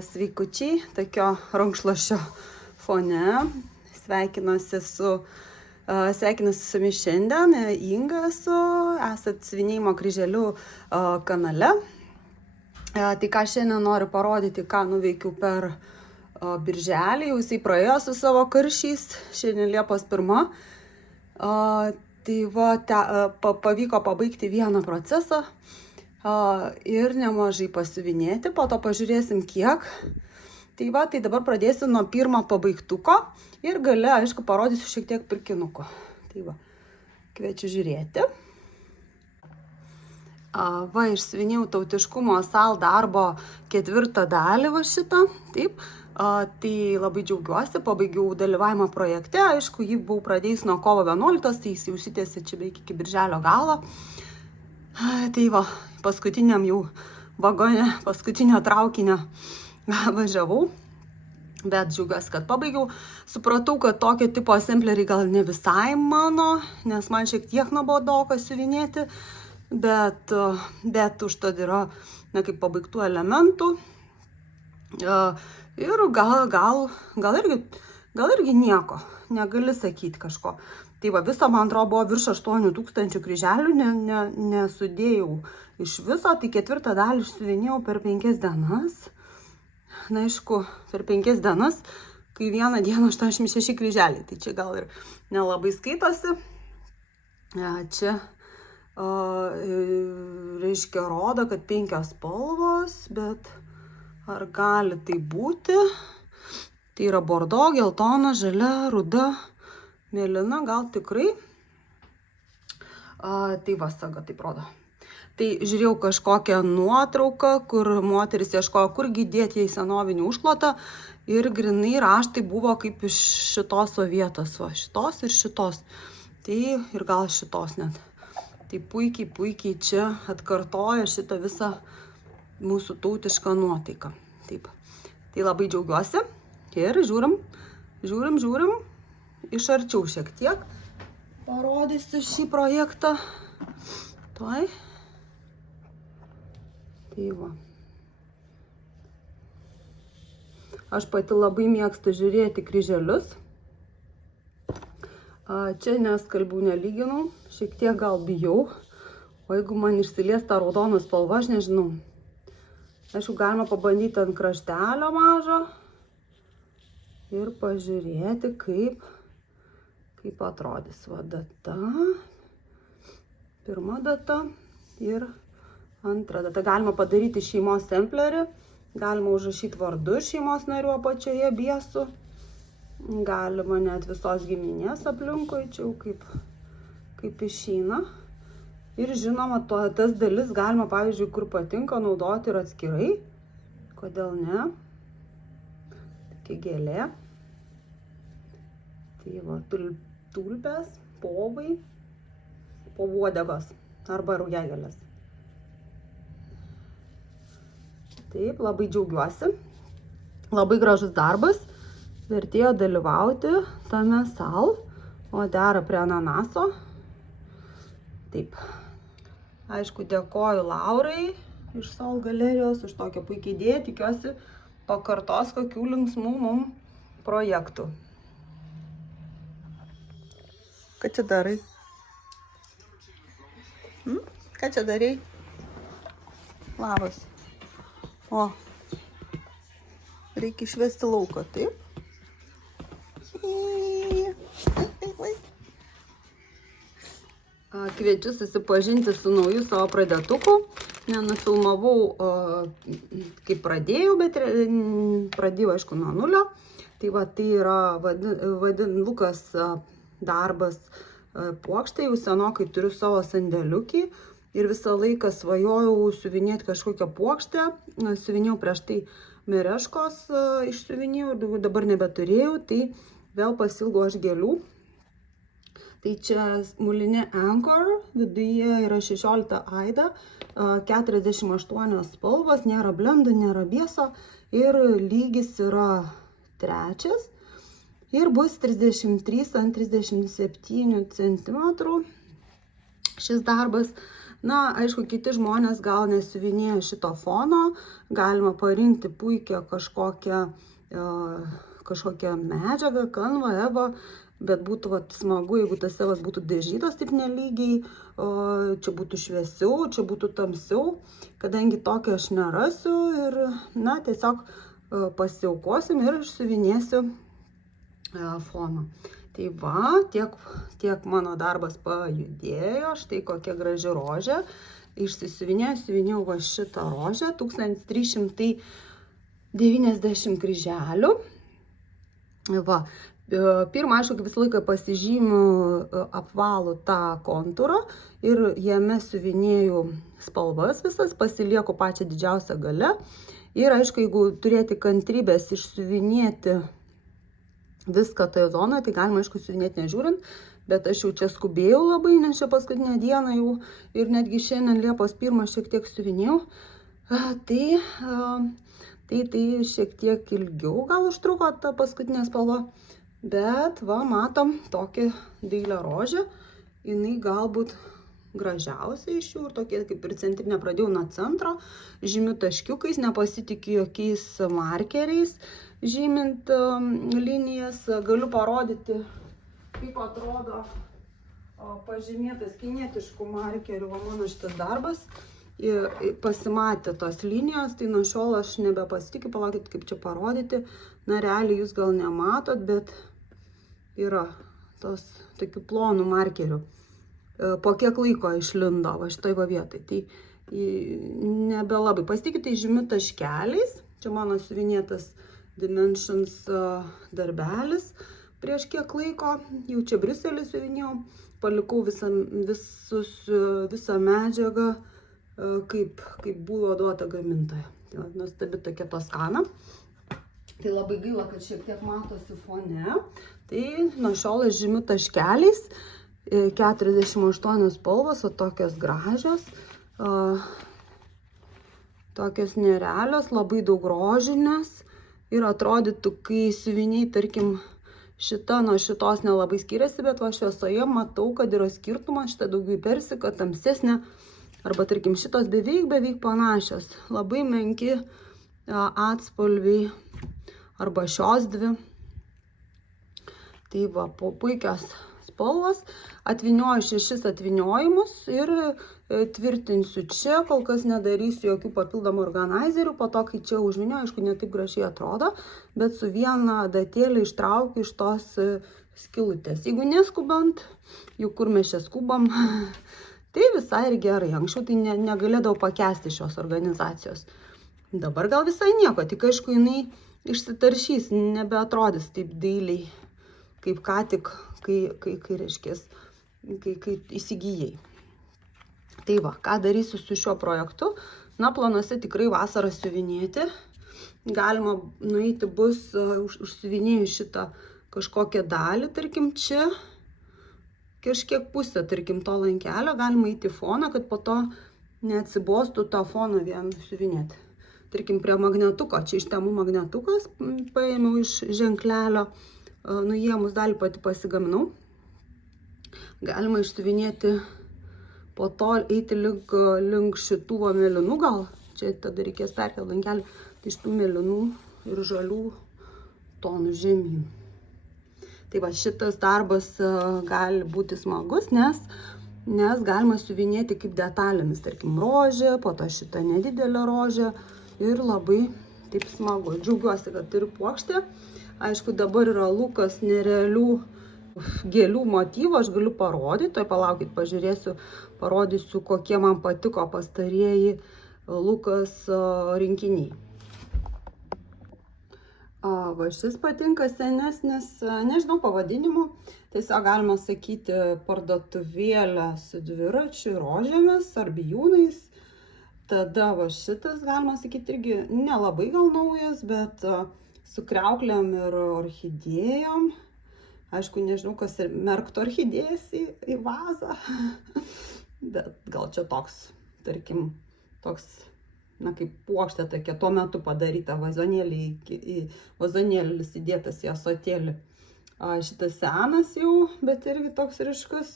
Sveikučiai, tokio rankšluosčio fone. Sveikinuosi su jumis šiandien. Inga esu, esat Siuvinėjimo kryželiu kanale. Tai ką šiandien noriu parodyti, ką nuveikiau per birželį. Jau jisai praėjo su savo karšiais, šiandien Liepos 1. Tai va, pavyko pabaigti vieną procesą. Ir nemažai pasiuvinėti, po to pažiūrėsim kiek. Tai va, tai dabar pradėsiu nuo pirmo pabaigtuko ir gale, aišku, parodysiu šiek tiek pirkinuko. Tai va, kviečiu žiūrėti. Va, išsiuvinėjau tautiškumo sal darbo 4 dalį va šitą, taip. Tai labai džiaugiuosi, pabaigiau dalyvavimą projekte, aišku, jį buvau pradėjus nuo kovo 11, tai jis jau užsitęsė čia beveik iki birželio galo. Tai va, paskutiniam jau vagone, paskutinio traukinio važiavau, bet džiaugiuosi, kad pabaigiau. Supratau, kad tokio tipo sempleriai gal ne visai mano, nes man šiek tiek nuobodoka siuvinėti, bet užtat yra kaip pabaigtų elementų. Ir gal irgi nieko, negali sakyti kažko. Tai va, viso, man atrodo, buvo virš 8000 kryželių, nesudėjau iš viso, tai 4 dalį išsiuvinėjau per 5 dienas. Na, aišku, per 5 dienas, kai vieną dieną 86 kryželiai, tai čia gal ir nelabai skaitosi. Čia, reiškia, rodo, kad 5 spalvos, bet ar gali tai būti? Tai yra bordo, geltona, žalia, ruda, mėlyna, gal tikrai. Tai va, saga taip rodo. Tai žiūrėjau kažkokią nuotrauką, kur moteris ieškojo, kurgi dėti į senovinį užklotą. Ir grinai raštai buvo kaip iš šitos vietos, va, šitos ir šitos. Tai ir gal šitos net. Tai puikiai čia atkartoja šitą visą mūsų tautišką nuotaiką. Taip. Tai labai džiaugiuosi. Ir žiūrim. Iš arčiau šiek tiek parodysiu šį projektą. Tuoj. Tai va. Aš pati labai mėgstu žiūrėti kryželius. Čia neskalbių nelyginau, šiek tiek gal bijau. O jeigu man išsilies tą raudoną spalvą, aš nežinau. Aišku, galima pabandyti ant kraštelio mažo ir pažiūrėti, kaip atrodys. Va, data, pirma data ir antra data. Galima padaryti šeimos templerį, galima užrašyti vardus šeimos narių apačioje biesų, galima net visos giminės aplinkui, čia jau kaip išeina. Ir žinoma, tas dalis galima, pavyzdžiui, kur patinka, naudoti ir atskirai. Kodėl ne? Tokia gėlė. Tai va, tulpės, povai, povų uodegos arba rugiagėlės. Taip, labai džiaugiuosi. Labai gražus darbas. Vertėjo dalyvauti tame sal, o dera prie ananaso. Taip. Aišku, dėkoju Laurai iš Sal galerijos už tokią puikią idėją. Tikiuosi pakartos kokių linksmų mum projektų. Ką čia darai? Ką čia darai? Labas. O, reikia išvesti lauką, taip? Kviečiu susipažinti su nauju savo pradėtuku. nenufilmavau, kaip pradėjau, bet pradėjau, aišku, nuo nulio. Tai va, tai yra Lukas darbas puokštė, jau senokai turiu savo sandėliukį ir visą laiką svajojau siuvinėti kažkokią puokštę. Siuvinėjau prieš tai mereškos išsiuvinėjau, dabar nebeturėjau, tai vėl pasilgau aš gėlių. Tai čia mulinė Anchor, viduje yra 16 aida, 48 spalvos, nėra blendo, nėra bieso ir lygis yra 3 ir bus 33 ant 37 cm šis darbas. Na, aišku, kiti žmonės gal nesiuvinėja šito fono, galima parinkti puikią kažkokią medžiagą, kanvą, Eva, bet būtų smagu, jeigu tas Evas būtų dažytas taip nelygiai, čia būtų šviesiau, čia būtų tamsiau, kadangi tokio aš nerasiu ir, na, tiesiog pasiaukosim ir išsiuvinėsiu foną. Tai va, tiek mano darbas pajudėjo, štai kokia graži rožė. Siuvinėjau va šitą rožę, 1390 kryželių. Va, pirmą, aišku, visą laiką pasižymiu apvalų tą kontūrą ir jame siuvinėjau spalvas visas, pasilieku pačią didžiausią gale. Ir, aišku, jeigu turėti kantrybės išsiuvinėti viską toje zonoje, tai galima, aišku, siuvinėti nežiūrint, bet aš jau čia skubėjau labai, nes čia paskutinę dieną jau ir netgi šiandien Liepos 1 šiek tiek siuvinėjau. Tai šiek tiek ilgiau gal užtruko ta paskutinė spalva, bet va, matom tokį dailią rožę, jinai galbūt gražiausia iš jų ir tokie kaip ir centrinė, pradėjau nuo centro, žymiu taškiukais, nepasitikiu jokiais markeriais, žymint linijas, galiu parodyti, kaip atrodo pažymėtas kinietiškų markerių mano šitas darbas. Pasimatė tos linijos, tai nuo šiol aš nebepasitikiu, palaukit, kaip čia parodyti. Na, realiai jūs gal nematot, bet yra tos tokių plonų markerių. Po kiek laiko išlindo va šitoj va vietoj. Tai nebelabai pasitikiu, tai žymiu taškeliais. Čia mano siuvinėtas Dimensions darbelis prieš kiek laiko. Jau čia Briuselį siuvinėjau. Palikau visą medžiagą, kaip buvo duota gamintoja. Tai nuostabi tokia Toskana. Tai labai gaila, kad šiek tiek matosi fone. Tai nuo šiol aš žymiu taškeliais. 48 spalvos, o tokios gražios. Tokios nerealios, labai daug rožinės. Ir atrodytų, kai siuviniai, tarkim, šita nuo šitos nelabai skiriasi, bet va šviesoje matau, kad yra skirtumas. Šita daugiau persika, tamsesnė. Arba, tarkim, šitos beveik panašios. Labai menki atspalviai. Arba šios dvi. Tai va, puikios spalvos. Atvinioju 6 atviniojimus ir tvirtinsiu čia. Kol kas nedarysiu jokių papildomų organizerių. Po to, kai čia užvinioju, aišku, ne taip gražiai atrodo, bet su viena adatėlė ištraukiu iš tos skylutės. Jeigu neskubant, jau kur mes čia skubam, tai visai ir gerai. Anksčiau tai negalėdavau pakęsti šios organizacijos. Dabar gal visai nieko, tik aišku, jinai išsitaršys, nebeatrodys taip dailiai, kaip ką tik, kai įsigijai. Tai va, ką darysiu su šiuo projektu? Na, planuose tikrai vasarą siuvinėti. Galima nueiti bus užsiuvinėjus šitą kažkokią dalį, tarkim, čia. Kažkiek pusę, tarkim, to lankelio. Galima eiti į foną, kad po to neatsibostų tą foną vien siuvinėti. Tarkim, prie magnetuko. Čia iš temų magnetukas paėmiau iš ženklelio. Nuėmus dalį pati pasigaminau. Galima išsiuvinėti, po to eiti link šitų mėlynų gal. Čia tada reikės perkelti lankelį. Tai šitų mėlynų ir žalių tonų žemyn. Tai va, šitas darbas gali būti smagus, nes galima siuvinėti kaip detalėmis. Tarkim, rožė, po to šitą nedidelę rožę. Ir labai taip smagu. Džiaugiuosi, kad turiu puokštę. Aišku, dabar yra Lukas nerealių gėlių motyvų, aš galiu parodyti. Tai palaukit, pažiūrėsiu, parodysiu, kokie man patiko pastarieji Lukas rinkiniai. Va šis patinka senesnis, nežinau pavadinimų, tiesiog galima sakyti parduotuvėlė su dviračiu, rožėmis ar bijūnais. Tada va šitas galima sakyti irgi nelabai gal naujas, bet su kriauklėm ir orchidėjom. Aišku, nežinau, kas ir merktų orchidėjas į vazą, bet gal čia toks, tarkim, toks, na, kaip puokštė tokia, tuo metu padaryta vazonėlis įdėtas į ąsotėlį. Šitas senas jau, bet irgi toks ryškus.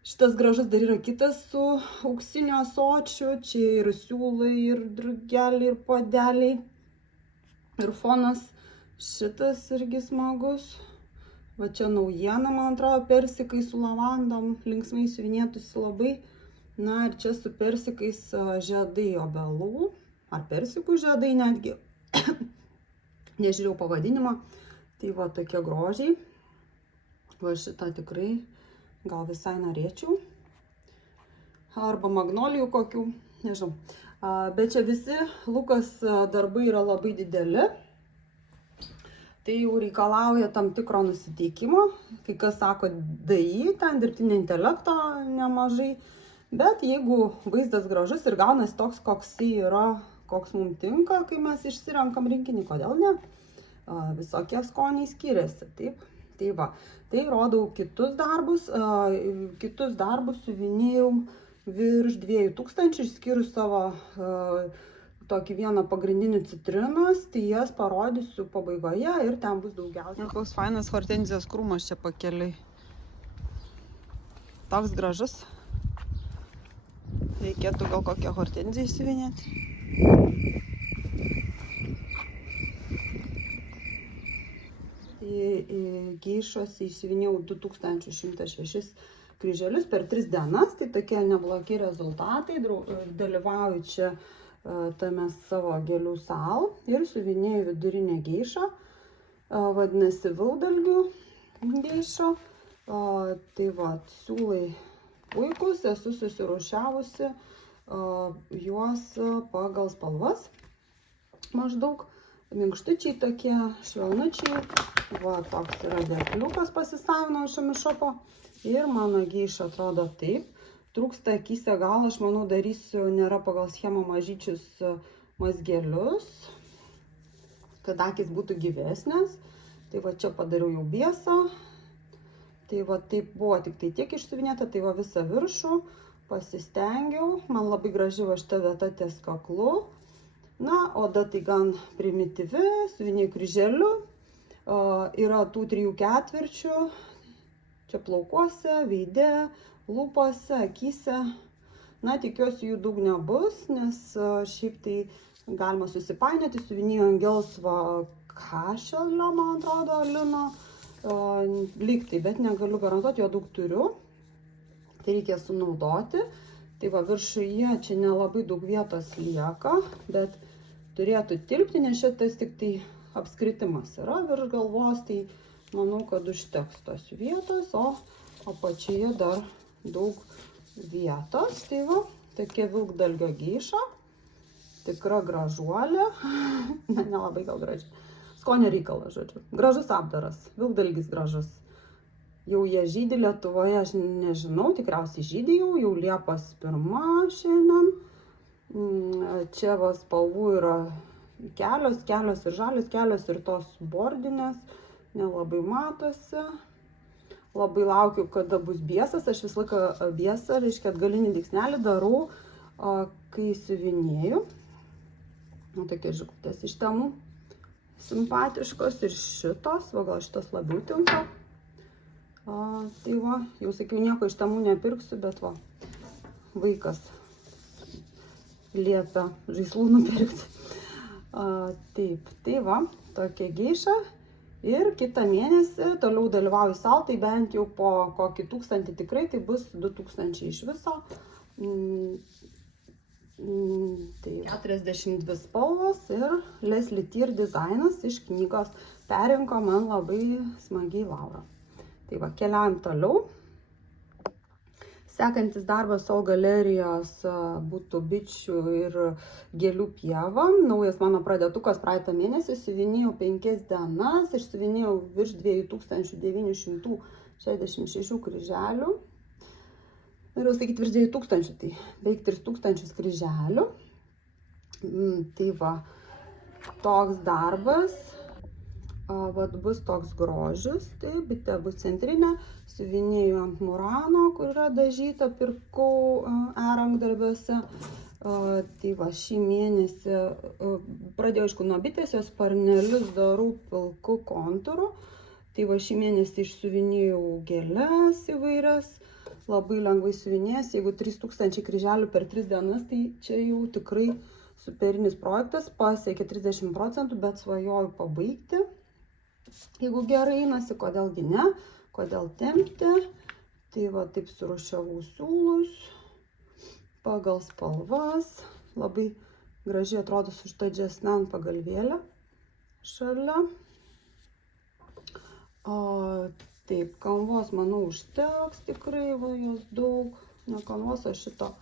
Šitas gražus dar yra kitas su auksiniu ąsočiu. Čia ir siūlai, ir drugeliai, ir puodeliai. Ir fonas. Šitas irgi smagus. Va čia naujiena, man atrodo, persikai su lavandom, linksmai siuvinėtųsi labai. Na ir čia su persikais žiedai obelų, ar persikų žiedai netgi, nežiūrėjau pavadinimą, tai va tokie grožiai, va šitą tikrai gal visai norėčiau, arba magnolijų kokių, nežinau, bet čia visi Lukas darbai yra labai dideli, tai jau reikalauja tam tikro nusiteikimo, kai kas sako DI, ten dirbtinio intelekto nemažai. Bet jeigu vaizdas gražus ir gaunasi toks, koks yra, koks mums tinka, kai mes išsirenkam rinkinį, kodėl ne? Visokie skoniai skiriasi, taip? Tai va, tai rodau kitus darbus siuvinėjau virš 2000, išskyrus savo tokį vieną pagrindinį citrinos, tai jas parodysiu pabaigoje ir ten bus daugiausiai. Ir koks fainas hortenzijos krūmas čia pakeliai. Toks gražus. Reikėtų gal kokią hortenziją įsivinėti. Geišos įsivinėjau 2106 kryželius per 3 dienas, tai tokie neblogi rezultatai. Dalyvauju čia tame savo gėlių sal ir siuvinėjau vidurinę geišą, vadinasi Vildalgių geišą. Tai va, siūlai puikus, esu susirūšiavusi juos pagal spalvas, maždaug minkštučiai tokie, švelnučiai, va toks yra dėkliukas pasisavino iš Amišopo ir mano geiša atrodo taip, trūksta akyse, gal aš manau darysiu, nėra pagal schemą mažyčius mazgelius, kad akys būtų gyvesnės, tai va čia padariau jau biesą. Tai va taip buvo tik tai tiek išsiuvinėta, tai va visą viršų pasistengiau. Man labai graži va šita vieta ties kaklu. Na, oda tai gan primityvi, siuvinėjau kryželiu. Yra tų 3/4. Čia plaukuose, veide, lūpose, akyse. Na, tikiuosi jų daug nebus, nes šiaip tai galima susipainioti. Siuvinėjau ant gelsvo kašelio, man atrodo, lino. Lygtai, bet negaliu garantuoti, jo daug turiu, tai reikia sunaudoti. Tai va viršuje čia nelabai daug vietos lieka, bet turėtų tilpti, nes šitas tik tai apskritimas yra virš galvos, tai manau, kad užteks tos vietos, o apačioje dar daug vietos. Tai va, tokia vilkdalgio geiša, tikra gražuolė, nelabai gal graži. Skonio reikalas, žodžiu. Gražus apdaras, vilkdalgis gražus. Jau jie žydi Lietuvoje, aš nežinau, tikriausiai žydi jau Liepos 1 šiandien. Čia va spalvų yra kelios ir žalios, kelios ir tos bordinės, nelabai matosi. Labai laukiu, kada bus biesas, aš visą laiką biesą, reiškia atgalinį dygsnelį darau, kai siuvinėju. Tokie žikutės iš temų. Simpatiškos ir šitos, va gal šitos labiau tinka. Tai va, jau sakiau, nieko iš temų nepirksiu, bet va, vaikas liepia žaislų nupirkti. Taip, tai va, tokia geiša. Ir kitą mėnesį toliau dalyvauju sal, tai bent jau po kokį 1000 tikrai, tai bus 2000 iš viso. Tai 42 spalvos ir Leslie Tier dizainas iš knygos perrinko man labai smagiai Laura. Tai va, keliaujam toliau. Sekantis darbas Sol galerijos būtų bičių ir gėlių pieva. Naujas mano pradėtukas praeitą mėnesį, siuvinėjau 5 dienas, išsiuvinėjau virš 2966 kryželių. Norėjau sakyti virš 2000, tai beveik 3000 kryželių. Tai va, toks darbas. Vat bus toks grožis, tai bitė bus centrinė, siuvinėjau ant murano, kur yra dažyta, pirkau rankdarbiuose. Tai va, šį mėnesį pradėjau aišku nuo bitės, jos sparnelius darau pilku kontūru. Tai va, šį mėnesį išsiuvinėjau gėles įvairias, labai lengvai siuvinės, jeigu 3000 kryželių per 3 dienas, tai čia jau tikrai superinis projektas, pasiekė 30%, bet svajoju pabaigti. Jeigu gerai einasi, kodėlgi ne, kodėl tempti. Tai va, taip surušiavau siūlus pagal spalvas. Labai gražiai atrodo su šita džesnan pagalvėlė šalia. Taip, kanvos, manau, užteks tikrai, va, jos daug. Ne kanvos, o šito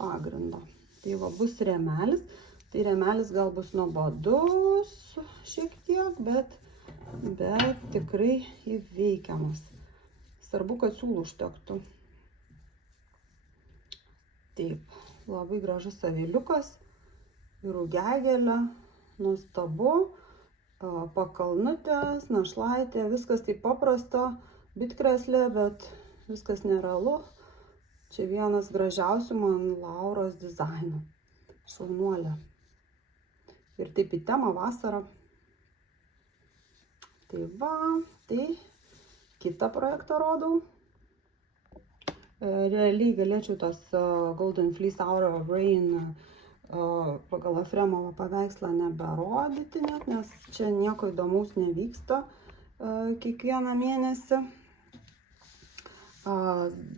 pagrindo. Tai va, bus rėmelis. Tai rėmelis gal bus nuobodus šiek tiek, bet tikrai įveikiamas. Svarbu, kad siūlų užtektų. Taip, labai gražus aviliukas, rugiagėlė, nuostabu, pakalnutės, našlaitė, viskas taip paprasta, bitkreslė, bet viskas nerealu. Čia vienas gražiausių man Lauros dizainų. Šaunuolė. Ir taip į temą vasarą. Tai va, tai kitą projektą rodau. Realiai galėčiau tos Golden Fleece Hour of Rain pagal Efremovo paveikslą neberodyti net, nes čia nieko įdomaus nevyksta kiekvieną mėnesį.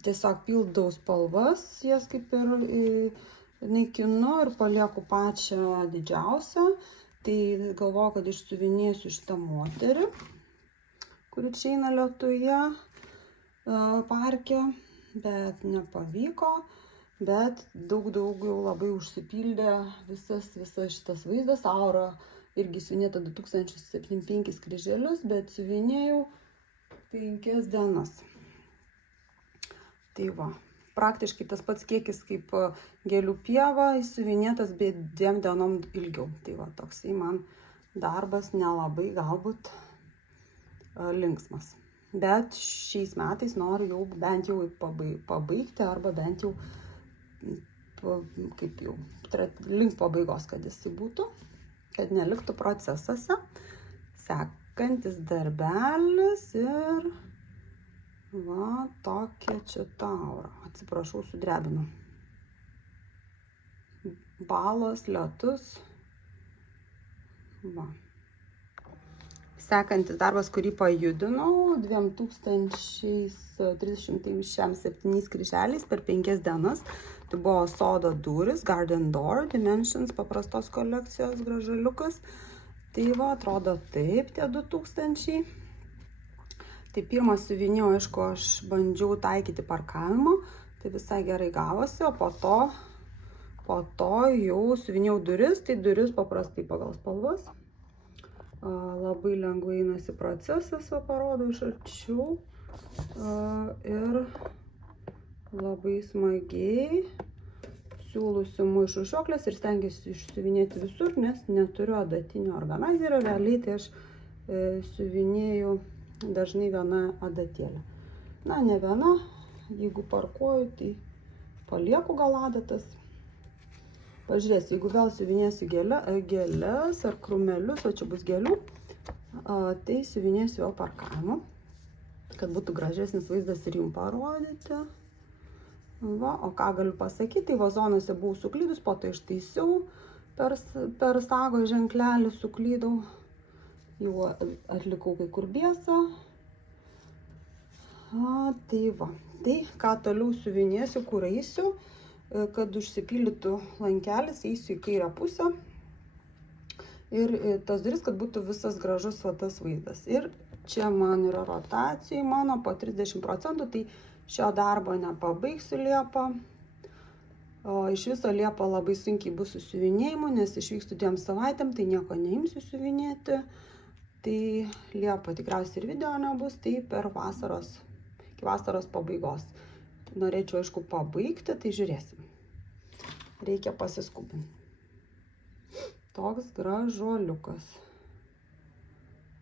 Tiesiog pildau spalvas, jas kaip ir naikinu ir palieku pačią didžiausią. Tai galvoju, kad išsiuvinėsiu šitą moterį, kuri čia eina lietuje parke, bet nepavyko. Bet daug jau labai užsipildė visas šitas vaizdas. Aura irgi siuvinėta 2075 kryželius, bet siuvinėjau 5 dienas. Tai va, praktiškai tas pats kiekis kaip gėlių pieva, įsiuvinėtas, bet 2 dienom ilgiau. Tai va, toksai man darbas nelabai galbūt linksmas. Bet šiais metais noriu jau bent jau pabaigti, arba bent jau kaip jau link pabaigos, kad jisai būtų, kad neliktų procesuose. Sekantis darbelis ir va, tokia čia taura. Atsiprašau, sudrebinu. Balos, lietus. Va. Sekantis darbas, kurį pajudinau, 2367 kryželiais per 5 dienas. Tai buvo sodo durys, Garden Door Dimensions, paprastos kolekcijos gražuliukas. Tai va, atrodo taip, tie 2000. Tai pirmą siuvinėjau, aišku, aš bandžiau taikyti parkavimo, tai visai gerai gavosi, o po to jau siuvinėjau duris, tai duris paprastai pagal spalvas. Labai lengvai einasi procesas, va, parodau iš arčiau. Ir labai smagiai siūlusiu maišų šioklės ir stengiuosi išsiuvinėti visur, nes neturiu adatinio organizerio. Realiai tai aš siuvinėjau dažnai viena adatėlė. Na, ne viena, jeigu parkuoju, tai palieku gal adatas. Pažiūrėsiu, jeigu vėl siuvinėsiu gėles ar krūmelius, o čia bus gėlių, tai siuvinėsiu vėl parkavimu, kad būtų gražesnis vaizdas ir jums parodyti. Va, o ką galiu pasakyti, tai vazonuose buvau suklydus, po to ištaisiau, per sago ženklelį suklydau, jau atlikau kai kur biesą. Tai va, tai ką toliau siuvinėsiu, kur eisiu, kad užsipildytų lankelis, eisiu į kairę pusę ir tas duris, kad būtų visas gražus va tas vaizdas. Ir čia man yra rotacijai mano po 30%, tai šio darbo nepabaigsiu Liepą. Iš viso Liepą labai sunkiai bus su siuvinėjimu, nes išvykstu 2 savaitėm, tai nieko neimsiu siuvinėti. Tai Liepą tikriausiai ir video nebus, tai per vasaros, iki vasaros pabaigos. Norėčiau, aišku, pabaigti, tai žiūrėsim. Reikia pasiskubinti. Toks gražuoliukas.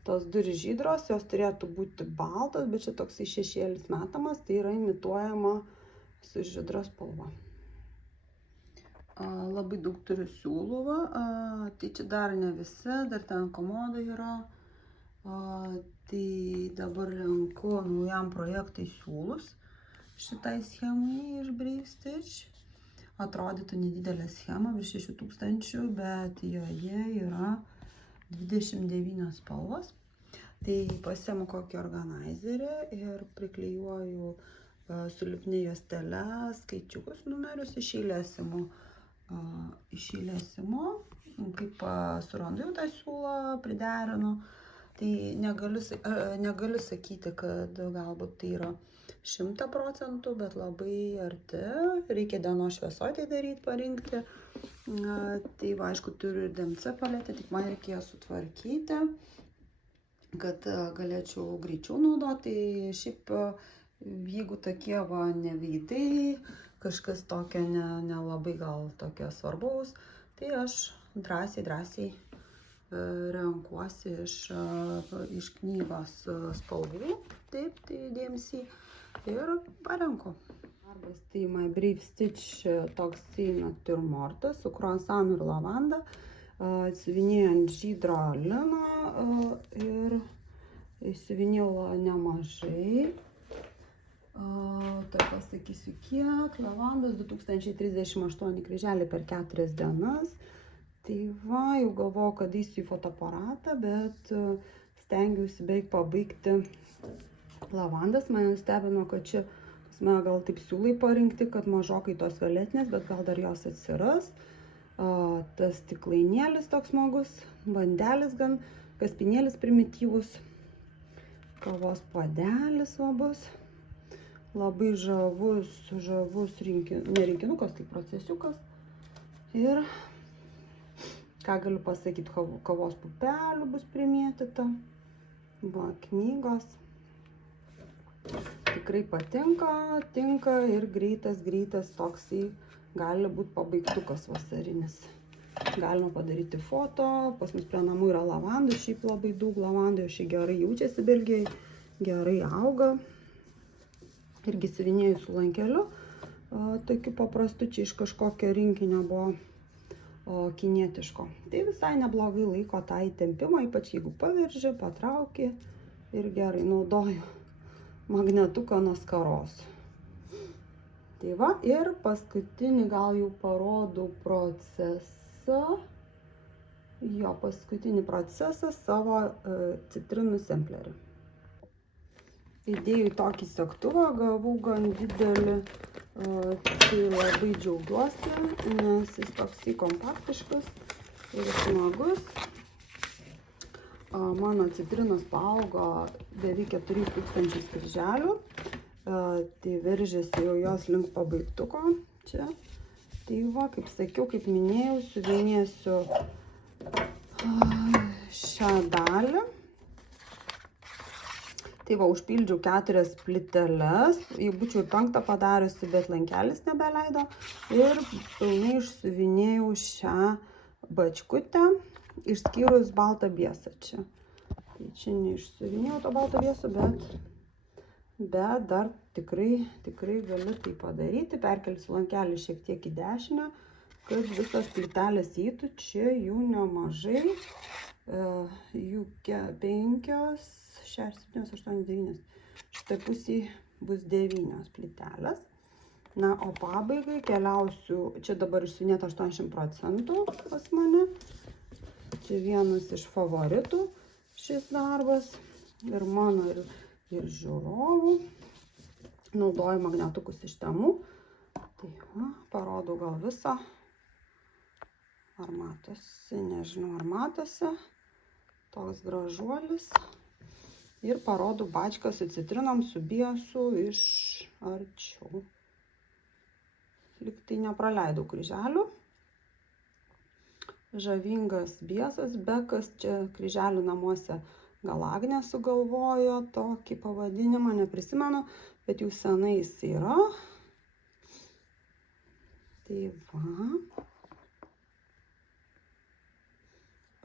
Tos durys žydros, jos turėtų būti baltos, bet čia toksai šešėlis metamas, tai yra imituojama su žydra spalva. Labai daug turiu siūlų, tai čia dar ne visi, dar ten komoda yra. Tai dabar renku naujam projektui siūlus šitai schemai iš Brave Stitch. Atrodytų nedidelė schema, virš 6000, bet joje yra 29 spalvos. Tai pasiemu kokį organizerį ir priklijuoju su lipnia juostele skaičiukus, numerius iš eilėsimo. Kaip surandu tą siūlą, priderinu. Tai negaliu sakyti, kad galbūt tai yra 100%, bet labai arti. Reikia dienos šviesoje tai daryti, parinkti. Tai va, aišku, turiu ir DMC paletę, tik man reikėjo sutvarkyti, kad galėčiau greičiau naudoti. Tai šiaip, jeigu tokie va neveidai, kažkas tokio nelabai gal tokio svarbaus, tai aš drąsiai renkuosi iš knygos spalvų, taip, tai DMC, ir parenku. Darbas tai My Brave Stitch toksai natiurmortas su croissant ir lavanda, siuvinėjau ant žydro lino ir siuvinėjau nemažai. Tai pasakysiu kiek, lavandos 2038 kryželiai per 4 dienas. Tai va, jau galvojau, kad eisiu į fotoaparatą, bet stengiausi beveik pabaigti lavandas. Mane nustebino, kad čia gal taip siūlai parinkti, kad mažokai tos violetinės, bet gal dar jos atsiras. Tas stiklainėlis toks smagus, bandelis gan, kaspinėlis primityvus, kavos puodelis svarbus. Labai žavus rinkinukas, tai procesiukas. Ir ką galiu pasakyti, kavos pupelių bus primėtyta. Va, knygos. Tikrai patinka, tinka ir greitas toksai gali būti pabaigtukas vasarinis. Galima padaryti foto, pas mus prie namų yra lavandų, šiaip labai daug lavandų, šiaip gerai jaučiasi Belgijai, gerai auga. Irgi siuvinėjau su lankeliu, tokiu paprastu, čia iš kažkokio rinkinio buvo kinietiško. Tai visai neblogai laiko tą įtempimą, ypač jeigu paverži, patrauki ir gerai naudoju magnetuką nuo skaros. Tai va, ir paskutinį gal jau parodau procesą. Jo, paskutinį procesą savo citrinų semplerį. Įdėjau tokį segtuvą, gavau gan didelį, tai labai džiaugiuosi, nes jis toksai kompaktiškas ir smagus. Mano citrinos paaugo beveik 4000 kryželių, tai veržėsi jau jos link pabaigtuko čia. Tai va, kaip sakiau, kaip minėjau, siuvinėsiu šią dalį. Tai va, užpildžiau 4 plyteles, jau būčiau ir 5 padariusi, bet lankelis nebeleido. Ir pilnai išsiuvinėjau šią bačkutę, išskyrus baltą biesą čia. Tai čia neišsiuvinėjau to balto bieso, bet dar tikrai galiu tai padaryti. Perkelsiu lankelį šiek tiek į dešinę, kad visas plytelės įtų. Čia jų nemažai, jų 5, 6, 7, 8, 9. Štai pusėje bus 9 plytelės. Na, o pabaigai keliausiu, čia dabar išsiuvinėta 80% pas mane. Čia vienas iš favoritų šis darbas. Ir mano, ir žiūrovų. Naudoju magnetukus iš Temu. Tai va, parodau gal visą. Ar matosi, nežinau, ar matosi. Toks gražuolis. Ir parodau bačką su citrinom, su biesu iš arčiau. Lyg tai nepraleidau kryželių. Žavingas biesas, bekas, čia kryželių namuose gal Agnė sugalvojo tokį pavadinimą, neprisimenu, bet jau senai jis yra. Tai va.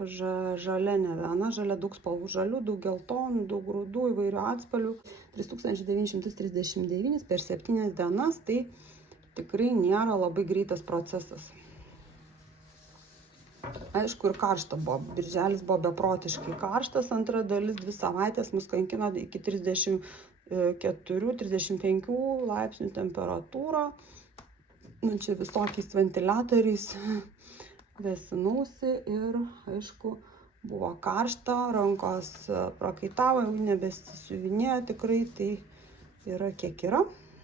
Žalia ne viena, žalia daug spalvų žalių, daug geltonų, daug rudų, įvairių atspalvių. 3939 per 7 dienas, tai tikrai nėra labai greitas procesas. Aišku, ir karšta buvo. Birželis buvo beprotiškai karštas, antra dalis 2 savaitės mus kankino iki 34-35 laipsnių temperatūra. Nu, čia visokiais ventiliatoriais vėsinausi ir, aišku, buvo karšta, rankos prakaitavo, jau nebesisiuvinėjo tikrai, tai yra kiek yra.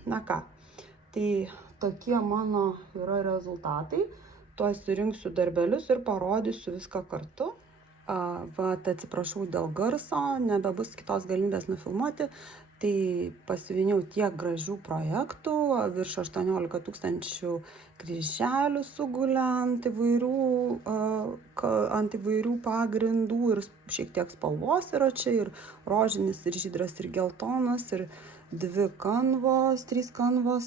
Na ką, tai tokie mano yra rezultatai. Tuoj surinksiu darbelius ir parodysiu viską kartu. Vat atsiprašau dėl garso, nebebus kitos galimybės nufilmuoti. Tai pasiuviniau tiek gražių projektų, virš 18 000 kryželių sugulė ant įvairių pagrindų ir šiek tiek spalvos yra čia, ir rožinis, ir žydras, ir geltonas, ir 2 kanvos, 3 kanvos,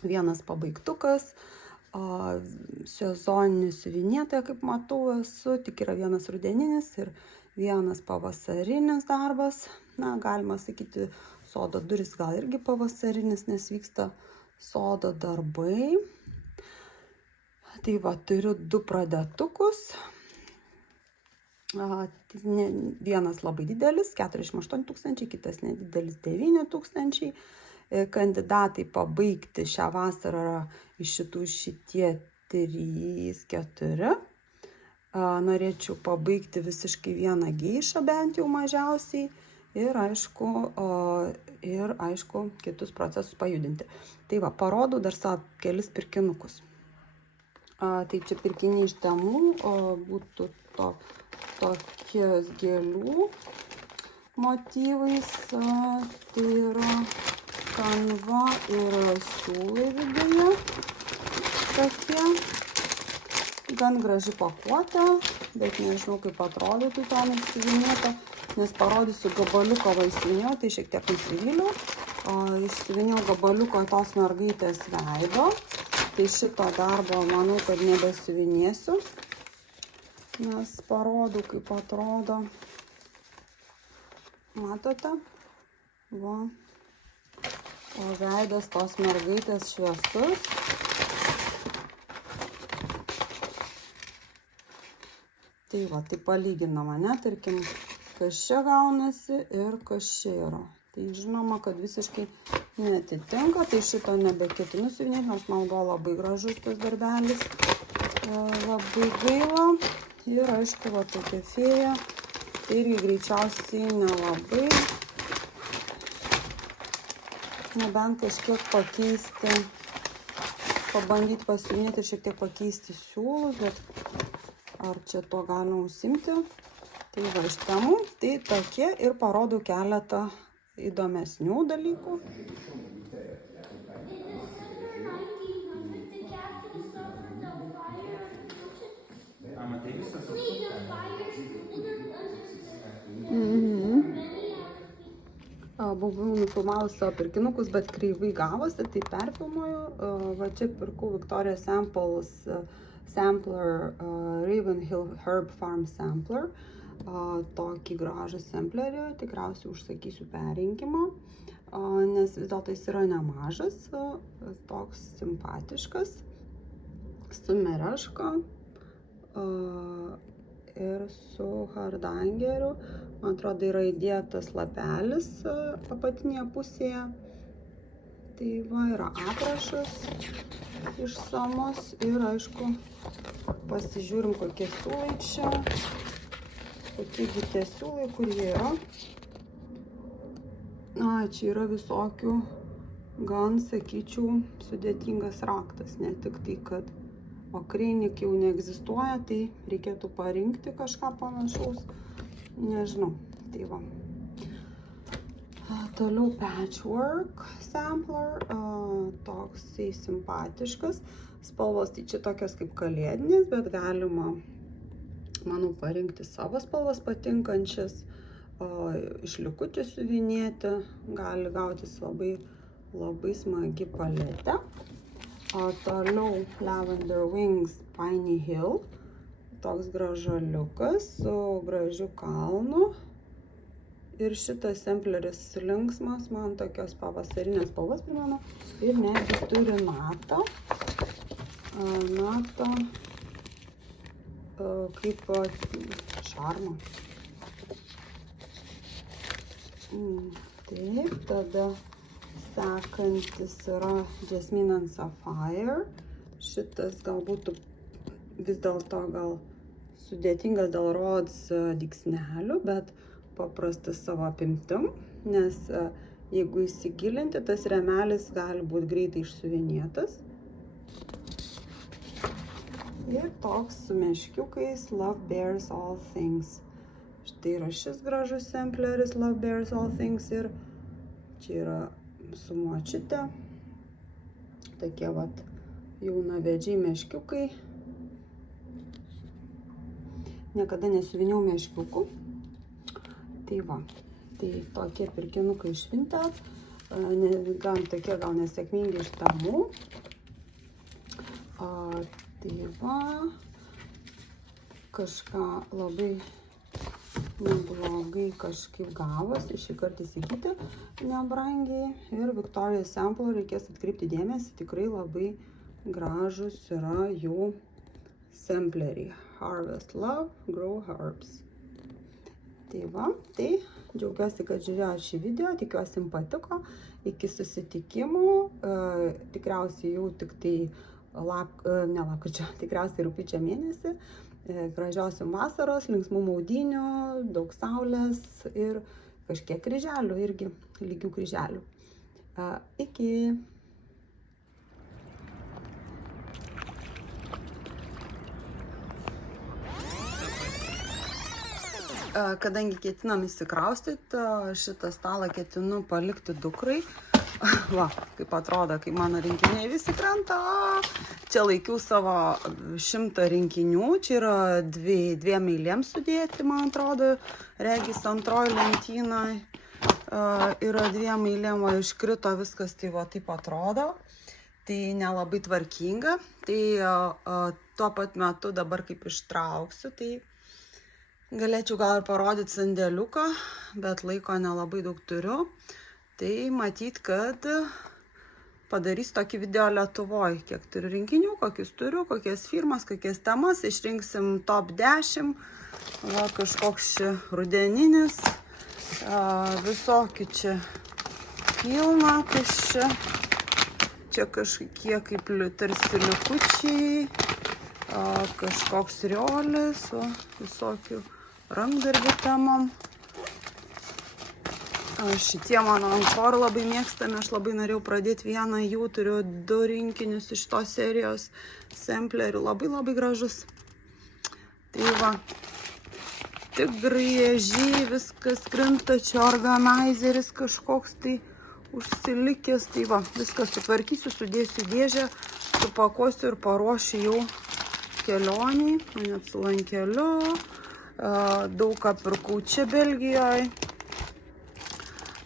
vienas pabaigtukas. Sezoninis siuvinėtoja, kaip matau, esu, tik yra vienas rudeninis ir vienas pavasarinis darbas. Na, galima sakyti, sodo durys gal irgi pavasarinis, nes vyksta sodo darbai. Tai va, turiu 2 pradėtukus. Vienas labai didelis, 48 000, kitas nedidelis, 9 000. Kandidatai pabaigti šią vasarą yra iš šitie 3-4. Norėčiau pabaigti visiškai vieną geišą bent jau mažiausiai ir aišku kitus procesus pajudinti. Tai va, parodau dar savo kelis pirkinukus. Tai čia pirkiniai iš Temu, būtų tokios gėlių motyvais. Tai yra kanva ir siūlai viduje. Tokie. Gan graži pakuotė, bet nežinau, kaip atrodytų ten išsiuvinėta, nes parodysiu gabaliuko vaisivinio, tai šiek tiek nusivyliau. Išsiuviniau gabaliuko tos mergaitės veido, tai šito darbo manau, kad nebesiuvinėsiu, nes parodau, kaip atrodo. Matote? Va. O veidas tos mergaitės šviesus. Tai va, tai palyginama, ne, tarkim, kas čia gaunasi ir kas čia yra. Tai žinoma, kad visiškai neatitinka, tai šito nebeketinu siuvinėti, nors man buvo labai gražus tas darbelis. Labai gaila. Ir aišku, va, tokia fėja. Tai irgi greičiausiai nelabai. Nebent kažkiek pakeisti, pabandyti pasiuvinėti ir šiek tiek pakeisti siūlus, bet ar čia to galima užsimti. Tai va, iš Temu, tai tokie ir parodau keletą įdomesnių dalykų. Buvau nufilmavus savo pirkinukus, bet kreivai gavosi, tai perfilmuoju. Va čia pirkau Victoria's Sampler, Ravenhill Herb Farm Sampler. Tokį gražų samplerį, tikriausiai užsakysiu perrinkimo, nes vis dėlto jis yra nemažas, toks simpatiškas, su mereška ir su hardangeriu. Man atrodo, yra įdėtas lapelis apatinėje pusėje. Tai va, yra aprašas išsamus ir aišku, pasižiūrim, kokie siūlai čia. Kokiegi tie siūlai, kur jie yra. Čia yra visokių, gan, sakyčiau, sudėtingas raktas. Ne tik tai, kad okreinik jau neegzistuoja, tai reikėtų parinkti kažką panašaus. Nežinau, tai va. Toliau patchwork sampler, toksai simpatiškas. Spalvos tai čia tokios kaip kalėdinės, bet galima, manau, parinkti savo spalvas patinkančias. Iš likučių siuvinėti gali gautis labai smagi paletė. Toliau Lavender Wings Piney Hill. Toks gražuoliukas su gražiu kalnu. Ir šitas sampleris linksmas, man tokios pavasarinės spalvas primena. Ir netgi turi natą. Natą kaip šarmą. Taip, tada sekantis yra Jasmine and Sapphire. Šitas galbūt vis dėlto gal sudėtingas dėl rods dygsnelių, bet paprastas savo apimtim, nes jeigu įsigilinti, tas rėmelis gali būti greitai išsiuvinėtas. Ir toks su meškiukais Love Bears All Things. Štai yra šis gražus sampleris Love Bears All Things ir čia yra su močiute. Tokie vat jaunavedžiai meškiukai. Niekada nesiuviniau meškiukų. Tai va, tai tokie pirkinukai iš Vinted, tokie gal nesėkmingi iš Temu. Tai va, kažką labai neblogai kažkaip gavosi, šį kartą įsigyti nebrangiai. Ir Victoria's Sample reikės atkreipti dėmesį, tikrai labai gražus yra jų sampleriai. Harvest Love, Grow Herbs. Tai va, tai džiaugiuosi, kad žiūrėjau šį video, tikiuosi jums patiko. Iki susitikimų, tikriausiai jau tik tai tikriausiai rugpjūčio mėnesį. Gražios jums vasaros, linksmų maudynių, daug saulės ir kažkiek kryželių irgi, lygių kryželių. Iki. Kadangi ketinam įsikraustyti, šitą stalą ketinu palikti dukrai. Va, kaip atrodo, kai mano rinkiniai visi krenta. Čia laikiau savo 100 rinkinių. Čia yra dviem eilėm sudėti, man atrodo. Regis antroji lentyna yra 2 eilėm, o iškrito viskas, tai va taip atrodo. Tai nelabai tvarkinga. Tai tuo pat metu dabar kaip ištrauksiu, tai galėčiau gal ir parodyti sandėliuką, bet laiko nelabai daug turiu. Tai matyt, kad padarys tokį video Lietuvoj, kiek turiu rinkinių, kokius turiu, kokias firmas, kokias temas. Išrinksim top 10. Va, kažkoks čia rudeninis. Visokių čia pilna, kas čia. Čia kažkokie kaip tarsi likučiai. Kažkoks riolis, visokių rankdarbių temom. Šitie mano ankor labai mėgstami, aš labai norėjau pradėti vieną jų, turiu 2 rinkinius iš tos serijos samplerių, labai gražus. Tai va, tik gražiai viskas krinta, čia organizeris kažkoks tai užsilikęs, tai va, viskas sutvarkysiu, sudėsiu į dėžę, supakuosiu ir paruošiu jau kelioniai, net su lankeliu, daug ką pirkau čia Belgijoje.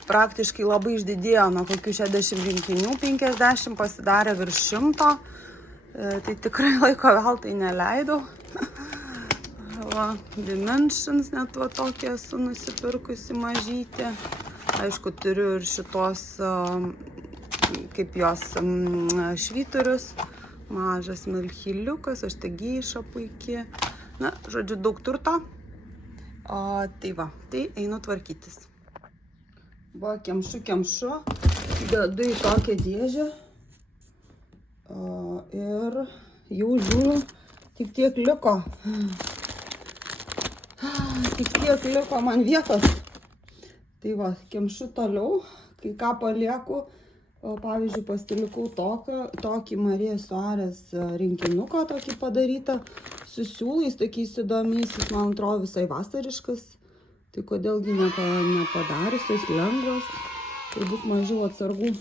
Praktiškai labai išdidėjo nuo kokių 60 rinkinių, 50 pasidarė virš 100, tai tikrai laiko veltui neleidau. Va, Dimensions net va tokie esu nusipirkusi mažytė. Aišku, turiu ir šitos, kaip jos švyturius. Mažas milchiliukas, aš tai geiša puikiai. Na, žodžiu, daug turto. Tai va, tai einu tvarkytis. Va, kemšu, dedu į tokią dėžę. Ir jau žiūriu, tik tiek liko. Tik tiek liko man vietos. Tai va, kemšu toliau, kai ką palieku. Pavyzdžiui, pasilikau tokį Marija Suarez rinkinuką, tokį padarytą su siūlais, tokiais įdomiais, jis man atrodo visai vasariškas. Tai kodėlgi nepadariusios, lengvos. tai bus mažiau atsargų